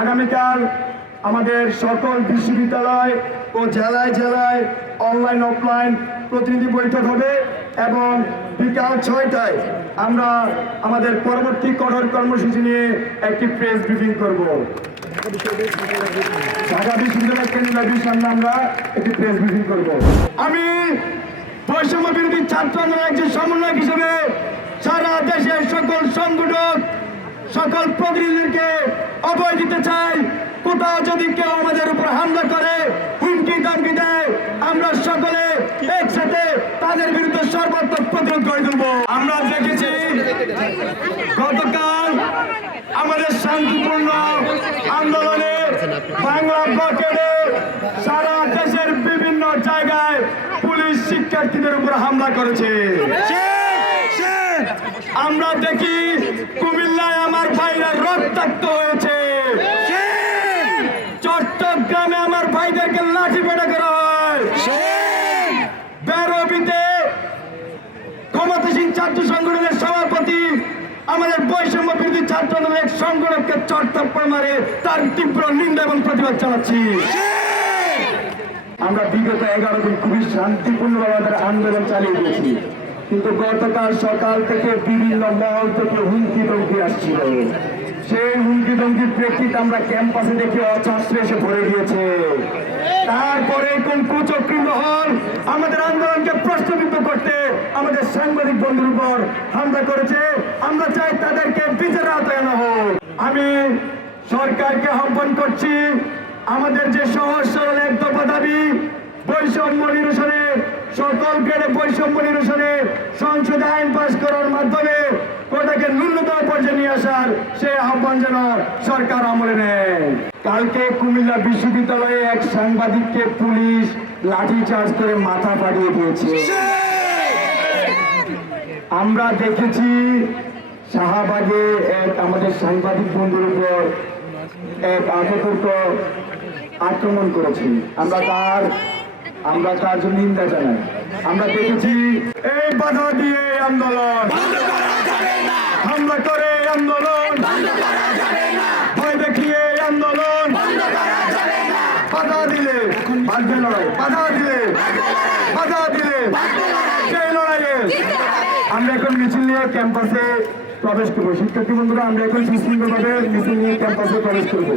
আগামীকাল আমাদের সকল বিশ্ববিদ্যালয় ও জেলায় জেলায় অনলাইন অফলাইন প্রতিনিধি বৈঠক হবে এবং বিকাল 6টায় আমরা আমাদের পরবর্তী কঠোর কর্মসূচি নিয়ে একটি প্রেস ব্রিফিং করব। ঢাকা বিশ্ববিদ্যালয় কেন্দ্রীয় সামনে আমরা একটি প্রেস ব্রিফিং করব। আমি বৈষম্য বিরোধী ছাত্র আন্দোলনের একজন সমন্বয়ক হিসেবে সারা দেশের সকল সংগঠক সকল প্রতিনিধিকে অভয় দিতে চাই, কোথাও যদি কেউ আমাদের উপর হামলা করে হুমকি দামকি দেয়, আমরা সকলে একসাথে তাদের বিরুদ্ধে সর্বাত্মক প্রতিরোধ করে তুলব। আমরা দেখেছি গতকাল আমাদের শান্তিপূর্ণ আন্দোলনে বাংলা ব্লকেটে সারা দেশের বিভিন্ন জায়গায় পুলিশ শিক্ষার্থীদের উপর হামলা করেছে। আমরা দেখি কুমিল্লায় আমার ভাইরা রক্তাক্ত হয়েছে, চট্টগ্রামে আমার ভাইদেরকে লাঠি পেটা করা হয়, বেরবিতে ক্ষমতাসীন ছাত্র সংগঠনের সভাপতি আমাদের বৈষম্য বিরোধী ছাত্র আন্দোলনের সংগঠনকে চড়থাপ্পড় মারে তার তীব্র নিন্দা এবং প্রতিবাদ চালাচ্ছি। আমরা বিগত 11 দিন খুবই শান্তিপূর্ণভাবে আমাদের আন্দোলন চালিয়ে গেছি, কিন্তু গতকাল সকাল থেকে বিভিন্ন মহল থেকে হুমকি ধমকি আসছিল। সেই হুমকি ধমকির প্রেক্ষিতে আমরা ক্যাম্পাসে দেখি অছাত্র এসে ভরে গিয়েছে। তারপরে কোন কুচক্রী মহল আমাদের আন্দোলনকে প্রশ্নবিদ্ধ করতে আমাদের সাংবাদিক বন্ধুর উপর হামলা করেছে। আমরা চাই তাদেরকে বিচারের আওতায় আনা হোক। আমি সরকারকে আহ্বান করছি, আমাদের যে সহজ সরল এক দফা দাবি বৈষম্য নিরসনে, সকল গ্রেডে বৈষম্য নিরসনে সংসদে আইন পাস করার মাধ্যমে ওটাকে ন্যূনতম পর্যায়ে নিয়ে আসার সেই আহ্বান যেন সরকার আমলে নেয়। কালকে কুমিল্লা বিশ্ববিদ্যালয়ে এক সাংবাদিককে পুলিশ লাঠিচার্জ করে মাথা ফাটিয়ে দিয়েছে। আমরা দেখেছি শাহবাগে এক আমাদের সাংবাদিক বন্ধুর উপর এক আতঙ্ক আক্রমণ করেছি। আমরা তার জন্য নিন্দা জানাই। আমরা দেখেছি এই বাধা দিয়ে আন্দোলন হামলা করে আন্দোলন ভয় দেখিয়ে আন্দোলন বাধা দিলে বাঁধবে লড়াই, বাধা দিলে সেই লড়াইয়ে আমরা এখন মিছিল নিয়ে ক্যাম্পাসে প্রবেশ করবো। শিক্ষার্থী বন্ধুরা, আমরা এখন সুশৃঙ্খলভাবে মিছিল নিয়ে ক্যাম্পাসে প্রবেশ করবো।